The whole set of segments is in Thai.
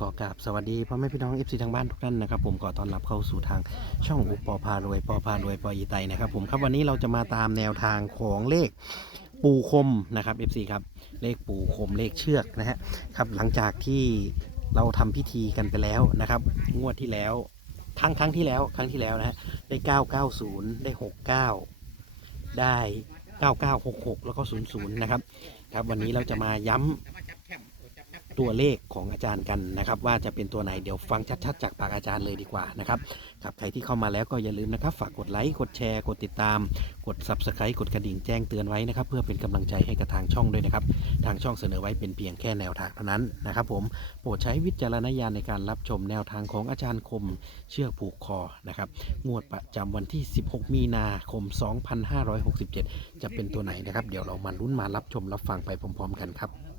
ขอกราบสวัสดีพ่อแม่พี่น้อง FC ทางบ้านทุกท่านนะครับผมขอต้อนรับเข้าสู่ทางช่องอุปปอพารวยปอพารวยปออีไตนะครับผมครับวันนี้เราจะมาตามแนวทางของเลขปูคมนะครับ FC ครับเลขปูคมเลขเชือกนะฮะครับหลังจากที่เราทำพิธีกันไปแล้วนะครับ งวดที่แล้วครั้งครั้งที่แล้วครั้งที่แล้วนะฮะได้990ได้69ได้ 9966 แล้วก็ 00 นะครับ ครับ วันนี้เราจะมาย้ำ ตัวเลขของอาจารย์กันนะครับ ว่าจะเป็นตัวไหนเดี๋ยวฟังชัดๆจากปากอาจารย์เลยดีกว่านะครับครับใครที่เข้ามาแล้วก็อย่าลืมนะครับ ฝากกดไลค์กดแชร์ กดติดตาม กด Subscribe กดกระดิ่งแจ้งเตือนไว้นะครับ เพื่อเป็นกำลังใจให้กับทางช่องด้วยนะครับ ทางช่องเสนอไว้เป็นเพียงแค่แนวทางเท่านั้นนะครับผมโปรดใช้วิจารณญาณในการรับชมแนวทางของอาจารย์คมเชือกผูกคอนะครับงวดประจำวันที่ 16 มีนาคม 2567 จะเป็นตัวไหนนะครับ เดี๋ยวเรามาลุ้นมารับชมรับฟังไปพร้อมๆ กันครับ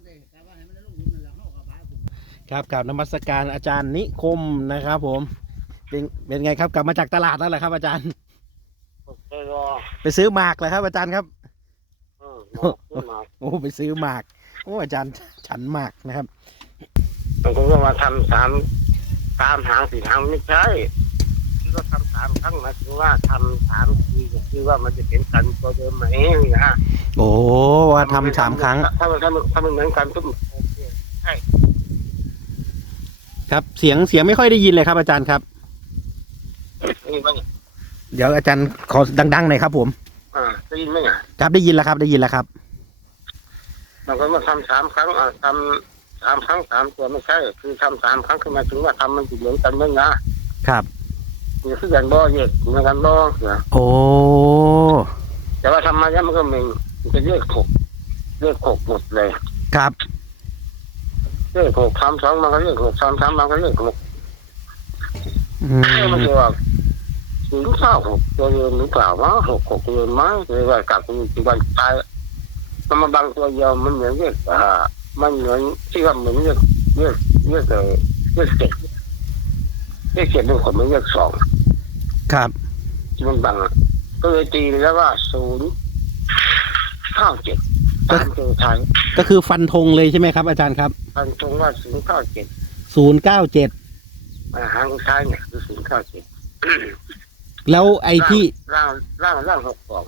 ครับกับนมัสการอาจารย์นิคมนะครับ ผม เป็นเป็นไงครับกลับมาจากตลาดแล้วเหรอครับ อาจารย์ ไปรอไปซื้อหมากเหรอครับ อาจารย์ครับเออมาขึ้นมาโอ้ไปซื้อหมากโอ้อาจารย์ฉันหมากนะครับบางคนก็มาทำสามสามหางสี่หางไม่ใช่ที่ก็ทำสามครั้งหมายถึงว่าทำสามทีก็คือว่ามันจะเป็นกันตัวเดิมไหมนะโอ้ว่าทำสามครั้ง ถ้ามันถ้ามันถ้ามันเหมือนกันทุกโอเคครับ เสียงเสียงไม่ค่อยได้ยินเลยครับ อาจารย์ครับ นี่บ้างเดี๋ยวอาจารย์ขอดังๆหน่อยครับ ผม อ่าได้ยินไหมอะครับได้ยินแล้วครับได้ยินแล้วครับบางคนมาทำสามครั้งอะทำสามครั้งสามตัวไม่ใช่ คือทำสามครั้งคือหมายถึงว่าทำมันจะเหมือนกันไหมนะครับนี่คือกันบ่เยกเหมือนกันบ่นะโอ้แต่ว่าทำมาแล้วมันก็มีมันเป็นเลขหกเลขหกหมดเลย ครับ เลขหกสามสองมันก็เลขหกสามสามมันก็เลขหกอืเอ้ยมันมจะว่าศูนย์เก้าหกตัวเดิมหรือเปล่าวะหกหกตัวเดิมไหมเลยว่ากลับไปที่วันตายมันมาบางตัวเดียวมันเหมือนเลขอ่ามันเหมือนที่ว่าเหมือนเลขเลขเลขเอ่อเลขเจ็ดเลขเจ็ดเป็นคนเหมือนเลขสองครับที่มันบังอะก็เลยตีไปแล้วว่าศูนย์เก้าเจ็ด ตามตัวท้ายก็คือฟันธงเลยใช่ไหมครับอาจารย์ครับพันตรงว่าศูนย์เก้าเจ็ดศูนย์เก้าเจ็ดอ่าหางซ้ายเนี่ยคือศูนย์เก้าเจ็ดแล้วไอ้ที่ร่างร่างร่างหกสอง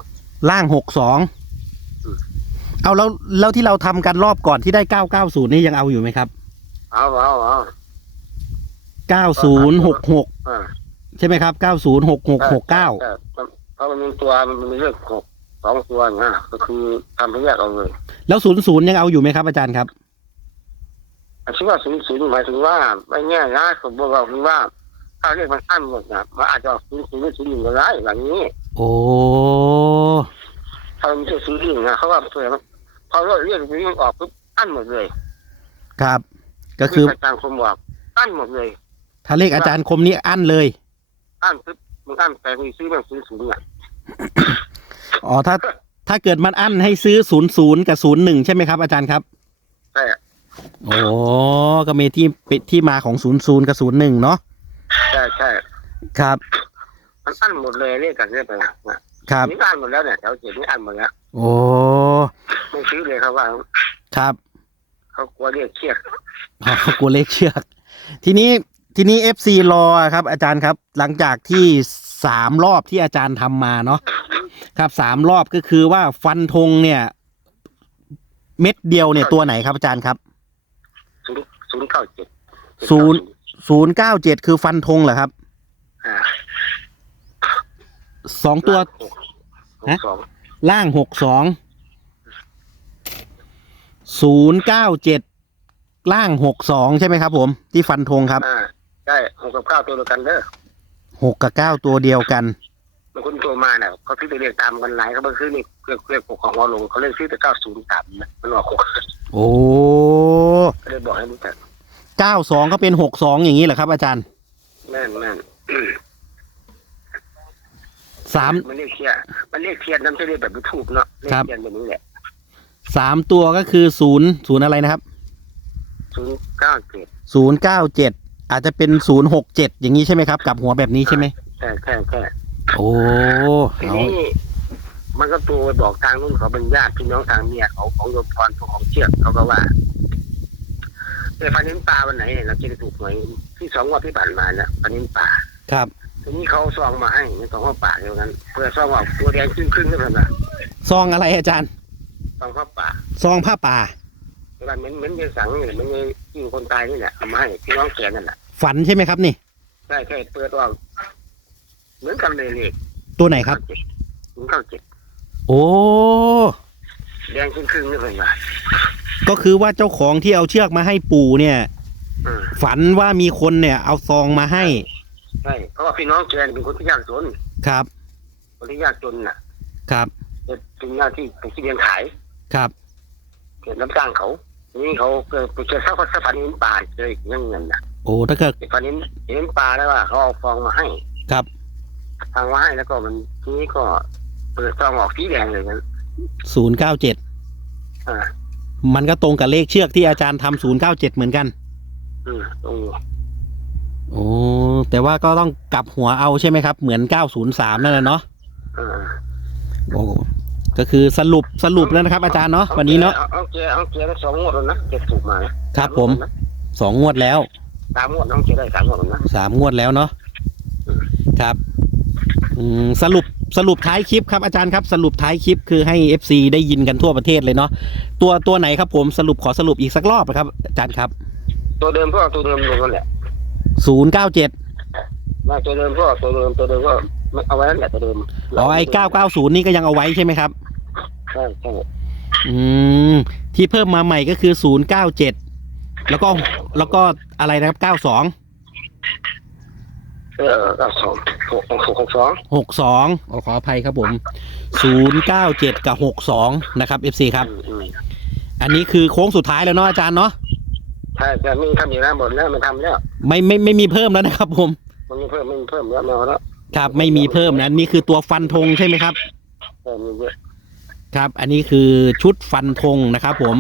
ล่างหกสองอืมเอาแล้วแล้วที่เราทำกันรอบก่อนที่ได้เก้าเก้าศูนย์นี่ยังเอาอยู่ไหมครับเอาเอาเอาเก้าศูนย์หกหกอ่าใช่ไหมครับเก้าศูนย์หกหกหกเก้าแต่เพราะมันมีตัวมันมีเลขหก สองตัวนะก็คือทำให้แยกเอาเลยแล้วศูนย์ศูนย์ยังเอาอยู่ไหมครับอาจารย์ครับอันที่ว่าศูนย์ศูนย์หมายถึงว่าไม่แง่นะผมบอกว่าคือว่า ถ้าเรียกมันอั้นหมดนะมันอาจจะศูนย์ศูนย์หรือศูนย์หนึ่งก็ได้แบบนี้ โอ้ถ้ามันไม่ใช่ศูนย์หนึ่งนะเขาว่าเพื่อนพอเรียกเรียกนี้ออกปุ๊บอั้นหมดเลย ครับ ก็คืออาจารย์คมบอกอั้นหมดเลย ถ้าเลขอาจารย์คมนี้อั้นเลย อั้นปุ๊บมันอั้นแต่มีซื้อมันศูนย์ศูนย์อะ อ๋อถ้าถ้าเกิดมันอั้นให้ซื้อศูนย์ศูนย์กับศูนย์หนึ่งใช่ไหมครับอาจารย์ครับใช่โอ้ก็มีที่ที่มาของศูนย์ศูนย์กับศูนย์หนึ่งเนาะใช่ใช่ครับมันอั้นหมดเลยเรียกกันเรียกไปนะครับนี่อั้นหมดแล้วเนี่ยแถวเจ็ดนี่อั้นหมดแล้วโอ้ไม่ซื้อเลยครับว่าครับเขากลัวเรียกเครียดอ๋อกลัวเลขเชือก ทีนี้ทีนี้ FC รอครับ อาจารย์ครับ หลังจากที่สามรอบที่อาจารย์ทำมาเนาะ ครับสามรอบก็คือว่าฟันธงเนี่ย เม็ดเดียวเนี่ยตัวไหนครับอาจารย์ครับศูนย์ศูนย์เก้าเจ็ดศูนย์ศูนย์เก้าเจ็ดคือฟันธงเหรอครับอ่าสองตัวหกสองล่างหกสองศูนย์เก้าเจ็ดล่างหกสองใช่ไหมครับ ผม ที่ฟันธงครับอ่าใช่หกกับเก้าตัวเดียวกันเด้อหกกับเก้าตัวเดียวกัน บางคนโทรมาเนี่ยเขาซื้อตัวเรียกตามกันหลายเขาบางซื้อนี่เรียกเรียกหกของวอลงเขาเรียกซื้อแต่เก้าศูนย์สามนะมันออกหกโอ้ก็เลยบอกให้รู้จักเก้าสองก็เป็นหกสองอย่างนี้เหรอครับ อาจารย์แม่นแม่นสามมันเรียกเทียนมันเรียกเทียนน้ำจะเรียกแบบทูบเนาะเรียกครับเทียนแบบนี้แหละสามตัวก็คือศูนย์ศูนย์อะไรนะครับศูนย์เก้าเจ็ดศูนย์เก้าเจ็ดอาจจะเป็นศูนย์หกเจ็ดอย่างนี้ใช่ไหมครับกลับหัวแบบนี้ใช่ไหมใช่ใช่ใช่ โอ้ทีเอานี้มันก็ตัวไปบอกทางนู้นเขาเป็นญาติพี่น้องทางเมียเขาของโยมพรของเชือกเขาก็ว่าเคยฟันนิ้นปลาวันไหนเราจะได้ถูกหวยที่สองงวันที่ผ่านมาเนี่ยฟันนิ้นปลาครับทีนี้เขาซองมาให้ไม่ต้องเข้าป่าเดียวกันเพื่อซองว่าตัวแดงครึ่งครึ่งๆนี่เพื่อนนะซองอะไรอาจารย์ซองเข้าป่าซองผ้าป่า เวลาเหมือนเหมือนเยสังเนี่ยเหมันเยยิงคนตายนี่แหละเอามาให้พี่น้องแกนั่นแหละ ฝันใช่ไหมครับนี่ ใช่ใช่เปิดว่า เหมือนกันเลยเลยตัวไหนครับศูนย์เก้าเจ็ดโอ้แดงครึ่งครึ่งๆนี่เพื่อนว่าก็คือว่าเจ้าของที่เอาเชือกมาให้ปู่เนี่ย อืมฝันว่ามีคนเนี่ย เอาซองมาให้ใช่เพราะว่าพี่น้องแกเป็นคนที่ยากจนครับ คนที่ยากจนน่ะครับจะเป็นหน้าที่เป็นที่เรียนขายครับเกิดน้ำจ้างเขาทีนี้เขาเกิดไปเจอข้าวสัฟันนิ้นปลาเจออีกเรื่องเงินน่ะโอ้ถ้าเกิดไอ้ฟันนิ้นนิ้นปลาแล้วว่าเขาเอาฟองมาให้ครับ ทางมาให้แล้วก็มันทีนี้ก็เปิดซองออกสีแดงเลยนั้นศูนย์เก้าเจ็ดอ่ามันก็ตรงกับเลขเชือกที่อาจารย์ทำศูนย์เก้าเจ็ดเหมือนกัน อืมตรงนี้โอ้แต่ว่าก็ต้องกลับหัวเอาใช่ไหมครับ เหมือนเก้าศูนย์สามนั่นแหละเนาะอ่าโอ้ก็คือสรุปสรุปแล้วนะครับ อาจารย์เนาะวันนี้เนาะเอาเจเอาเจได้สองงวดแล้วนะเจ็ดถูกมานะครับผมสองงวดแล้วสามงวดน้องเจได้สามงวดแล้วนะสามงวดแล้วเนาะครับอืม สรุปสรุปท้ายคลิปครับอาจารย์ครับสรุปท้ายคลิปคือให้ FC ได้ยินกันทั่วประเทศเลยเนาะตัวตัวไหนครับผมสรุปขอสรุปอีกสักรอบนะครับ อาจารย์ครับ ตัวเดิมก็เอาตัวเดิมลงนั่นแหละศูนย์เก้าเจ็ดมาตัวเดิมก็เอาตัวเดิมตัวเดิมก็ไม่เอาไว้นั่นแหละตัวเดิมอ๋อไอ้เก้าเก้าศูนย์นี่ก็ยังเอาไว้ใช่ไหมครับใช่ใช่อืมที่เพิ่มมาใหม่ก็คือศูนย์เก้าเจ็ดแล้วก็แล้วก็อะไรนะครับเก้าสอง เออเก้าสองหกหกหกสองหกสองขออภัยครับผมศูนย์เก้าเจ็ดกับหกสองนะครับ FC ครับอืมอืมอันนี้คือโค้งสุดท้ายแล้วเนาะอาจารย์เนาะใช่แต่ไม่ทำอยู่แล้วหมดแล้วมันทำแล้ว ไม่ไม่ไม่มีเพิ่มแล้วนะครับผมมันมีเพิ่มไม่มีเพิ่มแล้วไม่เอาแล้วครับไม่มีเพิ่มนะนี่คือตัวฟันธงใช่ไหมครับเออมีเยอะครับ อันนี้คือชุดฟันธงนะครับผม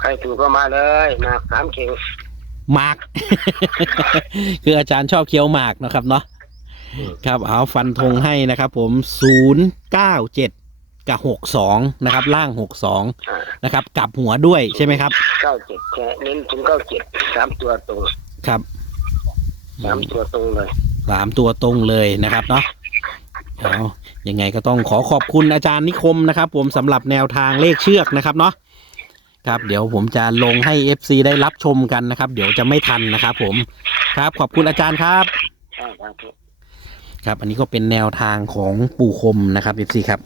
ใครถูกก็มาเลยมาสามเข่ง หมาก คืออาจารย์ชอบเคี้ยวหมากนะครับเนาะครับเอาฟันธงให้นะครับ ผมศูนย์เก้าเจ็ดกับหกสองนะครับ ล่างหกสองอ่านะครับกลับหัวด้วยใช่ไหมครับเก้าเจ็ดแค่เน้นถึงเก้าเจ็ดสามตัวตรงครับสามตัวตรงเลยสามตัวตรงเลยนะครับเนาะเอายังไงก็ต้องขอขอบคุณอาจารย์นิคมนะครับ ผมสำหรับแนวทางเลขเชือกนะครับเนาะ ครับเดี๋ยวผมจะลงให้ FC ได้รับชมกันนะครับ เดี๋ยวจะไม่ทันนะครับผมครับขอบคุณอาจารย์ครับ อ่าครับครับ อันนี้ก็เป็นแนวทางของปู่คมนะครับ FC ครับ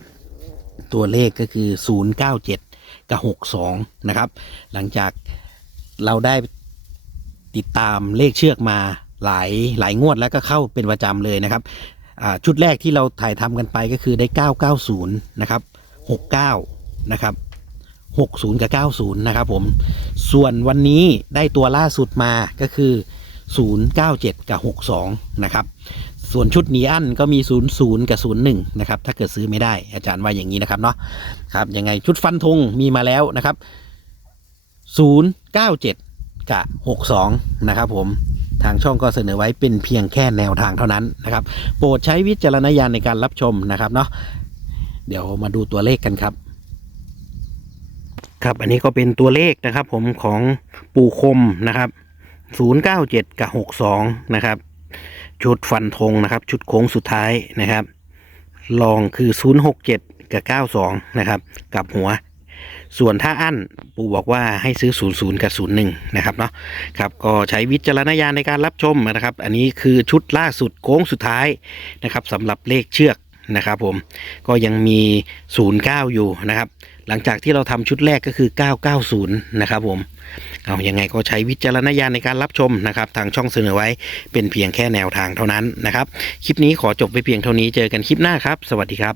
ตัวเลขก็คือ 097 กับ 62 นะครับ หลังจากเราได้ติดตามเลขเชือกมาหลายหลายงวดแล้วก็เข้าเป็นประจำเลยนะครับอ่าชุดแรกที่เราถ่ายทำกันไปก็คือได้ 990 นะครับ 69 นะครับ 60 กับ 90 นะครับผม ส่วนวันนี้ได้ตัวล่าสุดมาก็คือ 097 กับ 62 นะครับ ส่วนชุดหนีอั้นก็มี 00 กับ 01 นะครับ ถ้าเกิดซื้อไม่ได้อาจารย์ว่าอย่างนี้นะครับเนาะครับยังไงชุดฟันธงมีมาแล้วนะครับ 097 กับ 62 นะครับผมทางช่องก็เสนอไว้เป็นเพียงแค่แนวทางเท่านั้นนะครับ โปรดใช้วิจารณญาณในการรับชมนะครับเนาะเดี๋ยวมาดูตัวเลขกันครับ ครับ อันนี้ก็เป็นตัวเลขนะครับผมของปู่คมนะครับ 097 กับ 62 นะครับ ชุดฟันธงนะครับ ชุดโค้งสุดท้ายนะครับ ลองคือ 067 กับ 92 นะครับ กับหัว ส่วนถ้าอั้นปู่บอกว่าให้ซื้อ 00 กับ 01 นะครับเนาะ ครับ ก็ใช้วิจารณญาณในการรับชมนะครับ อันนี้คือชุดล่าสุดโค้งสุดท้ายนะครับสำหรับเลขเชือก นะครับผมก็ยังมี 09 อยู่นะครับ หลังจากที่เราทำชุดแรกก็คือ 990 นะครับผมเอายังไงก็ใช้วิจารณญาณในการรับชมนะครับ ทางช่องเสนอไว้เป็นเพียงแค่แนวทางเท่านั้นนะครับ คลิปนี้ขอจบไปเพียงเท่านี้เจอกันคลิปหน้าครับ สวัสดีครับ